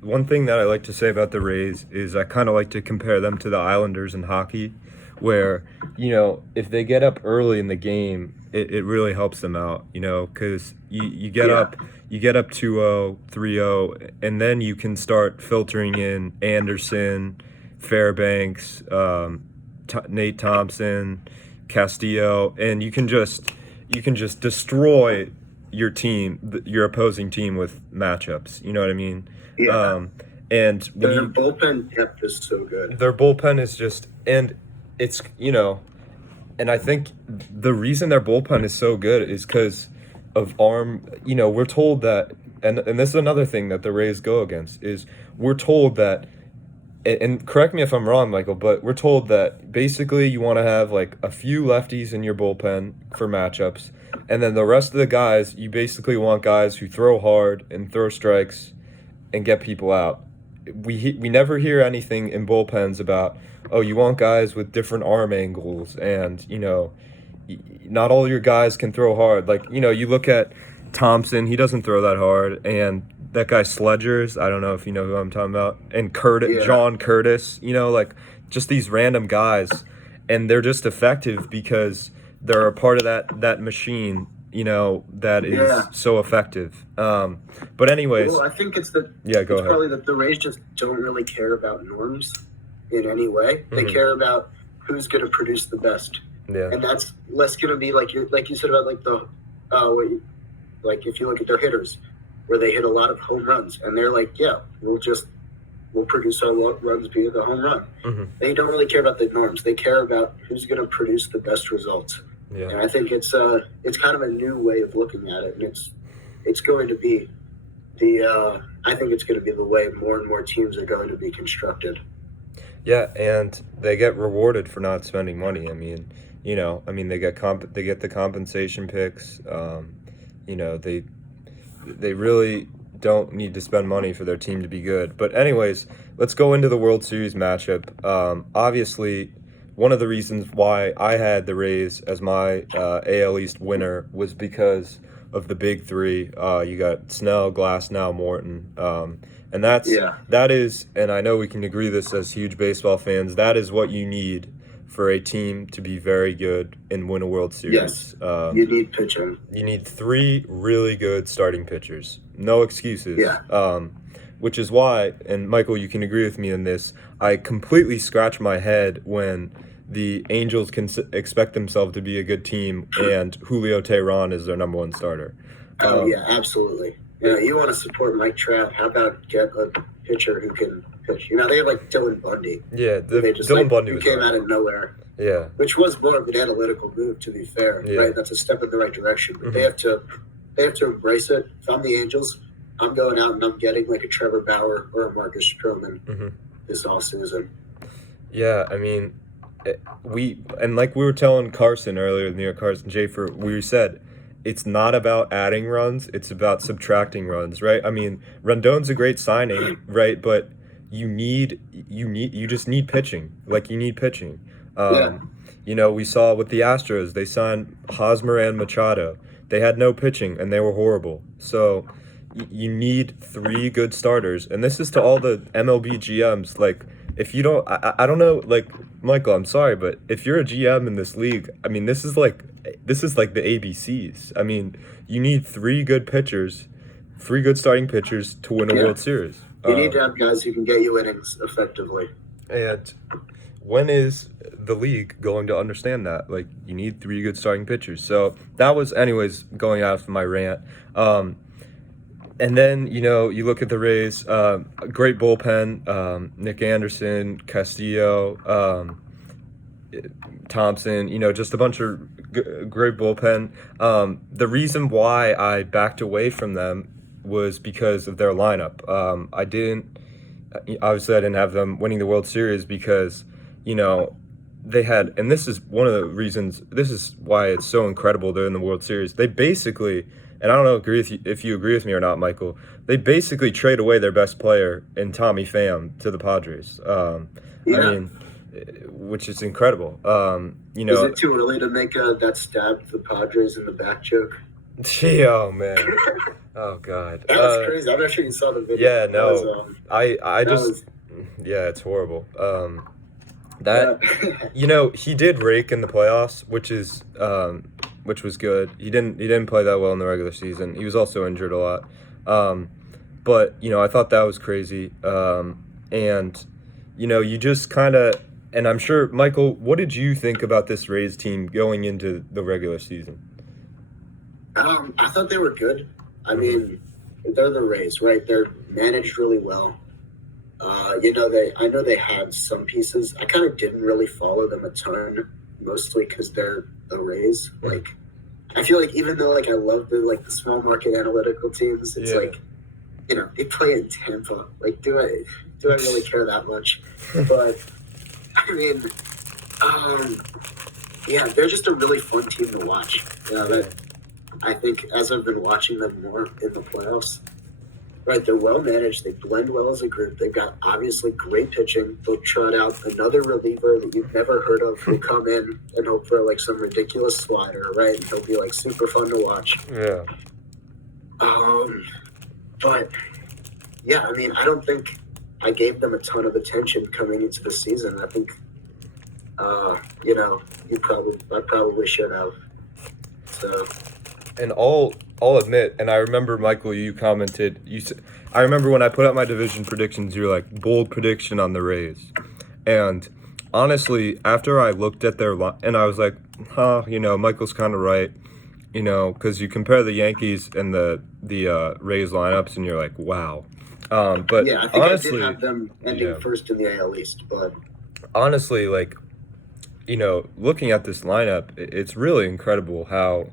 one thing that I like to say about the Rays is I kind of like to compare them to the Islanders in hockey, where if they get up early in the game, it really helps them out. Because you get Yeah. up you get up 2-0, 3-0, and then you can start filtering in Anderson, Fairbanks, Nate Thompson, Castillo, and you can just destroy your opposing team with matchups. You know what I mean? Yeah. Um, and when Their you bullpen depth is so good. their bullpen is just and it's and I think the reason their bullpen is so good is because of arm. We're told that, and this is another thing that the Rays go against is we're told that, and correct me if I'm wrong, Michael, but we're told that basically you want to have like a few lefties in your bullpen for matchups, and then the rest of the guys you basically want guys who throw hard and throw strikes and get people out. We never hear anything in bullpens about, oh, you want guys with different arm angles, and not all your guys can throw hard. Like you look at Thompson, he doesn't throw that hard, and that guy Sledgers, I don't know if you know who I'm talking about, and Yeah. John Curtis, like just these random guys, and they're just effective because they're a part of that machine, that is Yeah. so effective. But Well, anyways, I think it's that yeah, go it's ahead. probably that the Rays just don't really care about norms in any way. They Hmm. care about who's going to produce the best, Yeah. and that's less going to be like you said about like the what you, like if you look at their hitters, where they hit a lot of home runs, and they're like, yeah, we'll produce our runs via the home run. Hmm. They don't really care about the norms. They care about who's going to produce the best results. Yeah. And I think it's kind of a new way of looking at it, and it's going to be I think it's going to be the way more and more teams are going to be constructed. Yeah, and they get rewarded for not spending money. They get the compensation picks. They really don't need to spend money for their team to be good. But anyways, let's go into the World Series matchup. Obviously, one of the reasons why I had the Rays as my AL East winner was because of the big three. You got Snell, Glasnow, Morton, and Yeah. that is, and I know we can agree this as huge baseball fans. That is what you need for a team to be very good and win a World Yes. Series. You need pitching. You need three really good starting pitchers. No excuses. Yeah. Which is why, and Michael, you can agree with me on this, I completely scratch my head when the Angels can expect themselves to be a good team and Julio Teheran is their number one starter. Oh yeah, absolutely. You want to support Mike Trout? How about get a pitcher who can pitch? They have like Dylan Bundy. Yeah, They just Dylan Bundy who was came right. out of nowhere, Yeah, which was more of an analytical move, to be fair. Yeah. Right, that's a step in the right direction. But Mhm. they have to embrace it. If I'm the Angels, I'm going out and I'm getting like a Trevor Bauer or a Marcus Stroman Mhm. this offseason. Yeah, like we were telling Carson earlier, New York Carson Schaefer, we said it's not about adding runs, it's about subtracting runs, right? Rendon's a great signing, right? But you just need pitching. Like you need pitching. Yeah. We saw with the Astros, they signed Hosmer and Machado. They had no pitching and they were horrible. So you need three good starters, and this is to all the MLB GMs. Like, if you don't, I don't know. Like, Michael, I'm sorry, but if you're a GM in this league, this is like the ABCs. You need three good pitchers, three good starting pitchers to win a Yeah. World Series. You need to have guys who can get you innings effectively. And when is the league going to understand that? Like, you need three good starting pitchers. So that was, anyways, going out of my rant. And then, you look at the Rays, a great bullpen, Nick Anderson, Castillo, Thompson, just a bunch of great bullpen. The reason why I backed away from them was because of their lineup. Obviously, I didn't have them winning the World Series because, they had, and this is one of the reasons, this is why it's so incredible they're in the World Series. They basically, and I don't know if you agree with me or not, Michael, they basically trade away their best player in Tommy Pham to the Padres. Yeah. Which is incredible. Is it too early to make that stab the Padres in the back joke? Oh man. Oh god. That was crazy. I'm not sure you saw the video. Yeah, That was, no. I that just was, yeah, it's horrible. That yeah. he did rake in the playoffs, which was good. He didn't play that well in the regular season. He was also injured a lot. But I thought that was crazy. And you just kind of, and I'm sure, Michael, what did you think about this Rays team going into the regular season? I thought they were good. I mean, they're the Rays, right? They're managed really well. I know they had some pieces. I kind of didn't really follow them a ton, mostly because they're the Rays. Like, I feel like even though I love the small market analytical teams, it's Yeah. they play in Tampa. Like, do I really care that much? But I mean, yeah, they're just a really fun team to watch. That I think as I've been watching them more in the playoffs. Right, they're well managed. They blend well as a group. They've got obviously great pitching. They'll trot out another reliever that you've never heard of who'll come in and he'll throw some ridiculous slider, right? And he'll be super fun to watch. Yeah. But yeah, I mean, I don't think I gave them a ton of attention coming into the season. I think, I probably should have. So. And I'll admit, and I remember, Michael, you commented. I remember when I put out my division predictions, you were like, bold prediction on the Rays. And honestly, after I looked at their line, and I was like, Michael's kind of right, because you compare the Yankees and the Rays lineups, and you're like, wow. But yeah, I think honestly, I did have them ending first in the AL East, but honestly, looking at this lineup, it's really incredible how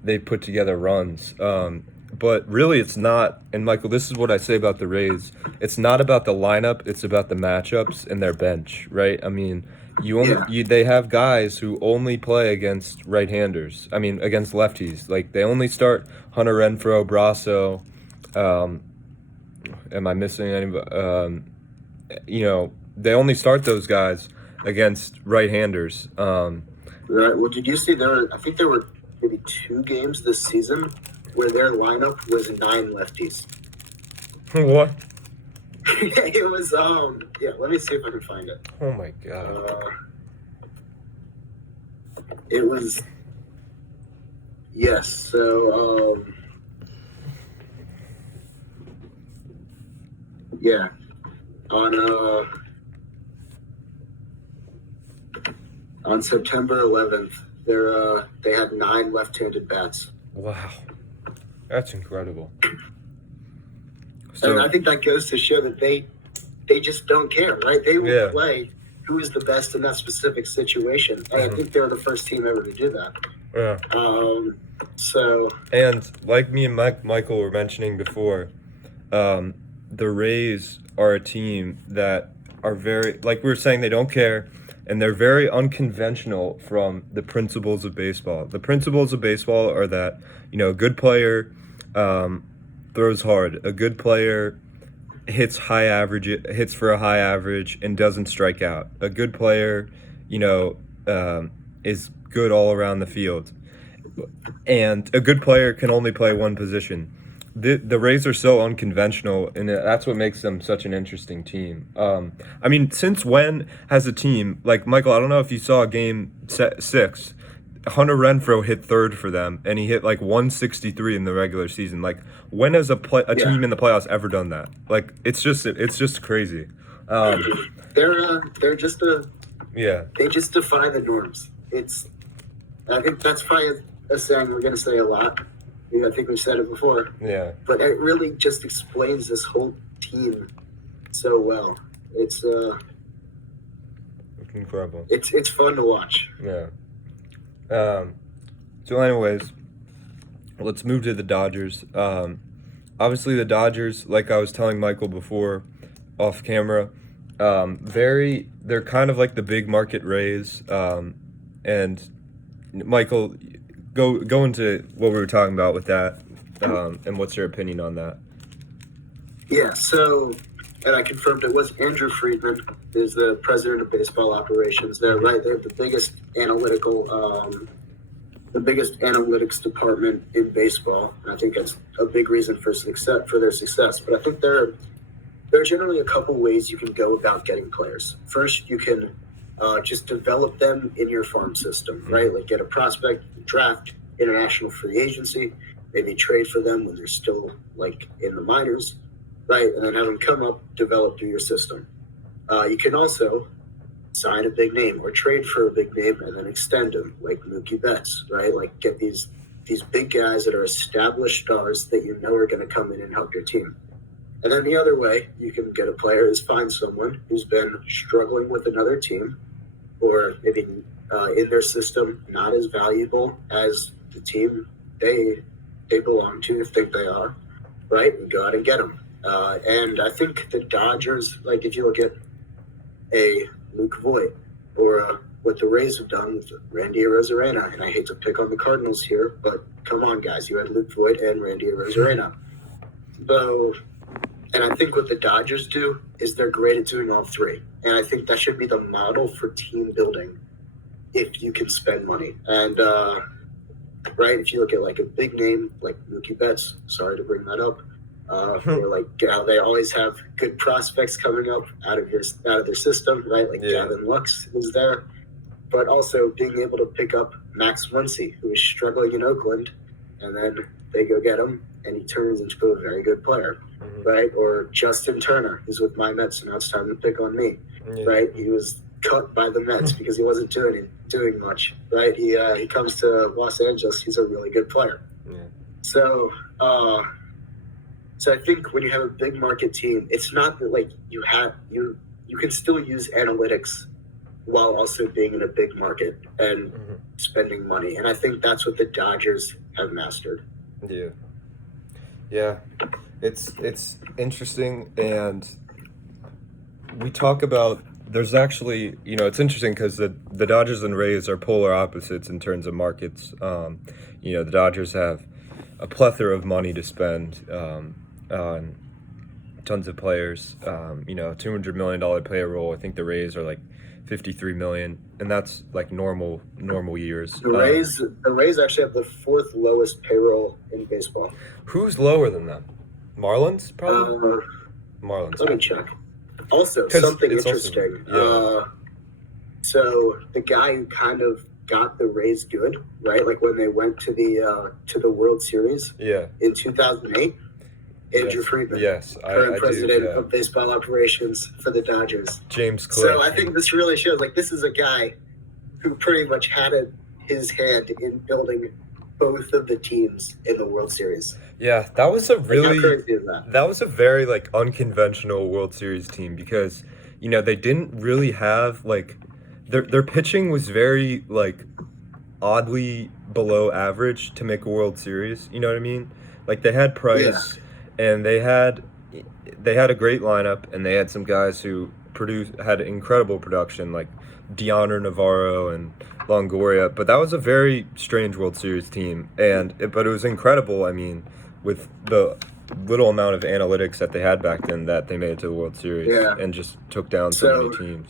they put together runs. But really it's not, and Michael, this is what I say about the Rays. It's not about the lineup, it's about the matchups and their bench, right? I mean, they have guys who only play against right-handers. I mean, against lefties. Like, they only start Hunter Renfroe, Brasso. Am I missing anybody? They only start those guys against right-handers. Right. Well, did you see I think there were maybe 2 games this season where their lineup was 9 lefties. What? It was let me see if I can find it. Oh my god. It was so yeah. On September 11th, they had 9 left-handed bats. Wow, that's incredible. And I think that goes to show that they just don't care, right? They will play who is the best in that specific situation. And I think they're the first team ever to do that. Yeah. So. And like me and Michael were mentioning before, the Rays are a team that are very, like we were saying, they don't care. And they're very unconventional from the principles of baseball. The principles of baseball are that, a good player throws hard. A good player hits for a high average and doesn't strike out. A good player, is good all around the field. And a good player can only play one position. The Rays are so unconventional, and that's what makes them such an interesting team. I mean, since when has a team, like, Michael, I don't know if you saw Game 6, Hunter Renfroe hit third for them, and he hit 163 in the regular season. Like, when has a team in the playoffs ever done that? Like, it's just crazy. They're just they just defy the norms. I think that's probably a saying we're going to say a lot. I think we've said it before. Yeah. But it really just explains this whole team so well. It's incredible. It's fun to watch. Yeah. So anyways, let's move to the Dodgers. Obviously the Dodgers, like I was telling Michael before off camera, they're kind of like the big market Rays. And Michael, go into what we were talking about with that, and what's your opinion on that? Yeah, so, and I confirmed it was Andrew Friedman is the president of baseball operations there, right? They have the biggest analytical the biggest analytics department in baseball, and I think that's a big reason for their success. But I think there are generally a couple ways you can go about getting players. First, you can just develop them in your farm system, right? Like get a prospect, draft, international free agency, maybe trade for them when they're still like in the minors, right? And then have them come up, develop through your system. You can also sign a big name or trade for a big name and then extend them, like Mookie Betts, right? Like get these big guys that are established stars that you know are going to come in and help your team. And then the other way you can get a player is find someone who's been struggling with another team, or maybe in their system not as valuable as the team they belong to, think they are, right? And go out and get them. And I think the Dodgers, like if you look at a Luke Voigt or what the Rays have done with Randy Arozarena, and I hate to pick on the Cardinals here, but come on, guys, you had Luke Voigt and Randy Arozarena. So, and I think what the Dodgers do is they're great at doing all three. And I think that should be the model for team building if you can spend money. And, right, if you look at like a big name like Mookie Betts, sorry to bring that up, or like how they always have good prospects coming up out of their system, right? Like Gavin Lux is there, but also being able to pick up Max Muncy, who is struggling in Oakland, and then they go get him, and he turns into a very good player, right? Or Justin Turner, who's with my Mets, and now it's time to pick on me, right? He was cut by the Mets because he wasn't doing much, right? He comes to Los Angeles, he's a really good player. So I think when you have a big market team, it's not that like you can still use analytics while also being in a big market and spending money. And I think that's what the Dodgers have mastered. Yeah. It's interesting, and we talk about there's actually, it's interesting because the Dodgers and Rays are polar opposites in terms of markets. The Dodgers have a plethora of money to spend on tons of players. $200 million payroll. I think the Rays are like $53 million, and that's like normal years. The Rays actually have the fourth lowest payroll in baseball. Who's lower than them? Marlins, probably. Marlins. Let me check. Also, something interesting. So the guy who kind of got the Rays good, right? Like when they went to the World Series. In 2008. Andrew Friedman, current president of baseball operations for the Dodgers. James Click. So I think this really shows, like, this is a guy who pretty much had his hand in building both of the teams in the World Series. Yeah, that was a really how crazy is that? That was a very like unconventional World Series team because they didn't really have like their pitching was very like oddly below average to make a World Series. You know what I mean? Like they had Price. And they had a great lineup, and they had some guys who had incredible production, like Dioner Navarro and Longoria. But that was a very strange World Series team, but it was incredible. I mean, with the little amount of analytics that they had back then, that they made it to the World Series and just took down so many teams.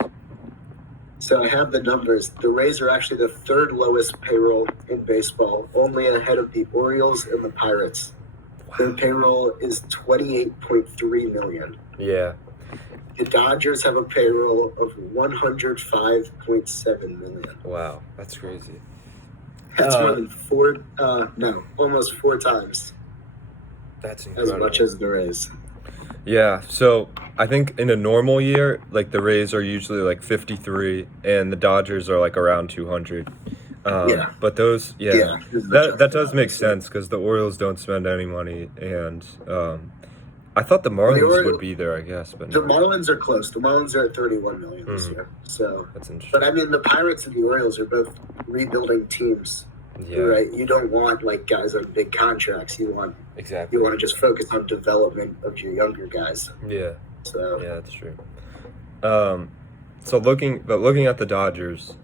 So I have the numbers. The Rays are actually the third lowest payroll in baseball, only ahead of the Orioles and the Pirates. Their payroll is $28.3 million. Yeah. The Dodgers have a payroll of $105.7 million. Wow, that's crazy. That's more than almost four times. That's incredible. As much as the Rays. Yeah, so I think in a normal year, like the Rays are usually like 53, and the Dodgers are like around 200. But those, that does make sense because the Orioles don't spend any money, and I thought the Marlins would be there, I guess, but the Marlins are close. The Marlins are at $31 million this year. So that's interesting. But I mean, the Pirates and the Orioles are both rebuilding teams. Right? You don't want like guys on big contracts. You want to just focus on development of your younger guys. So that's true. So looking at the Dodgers.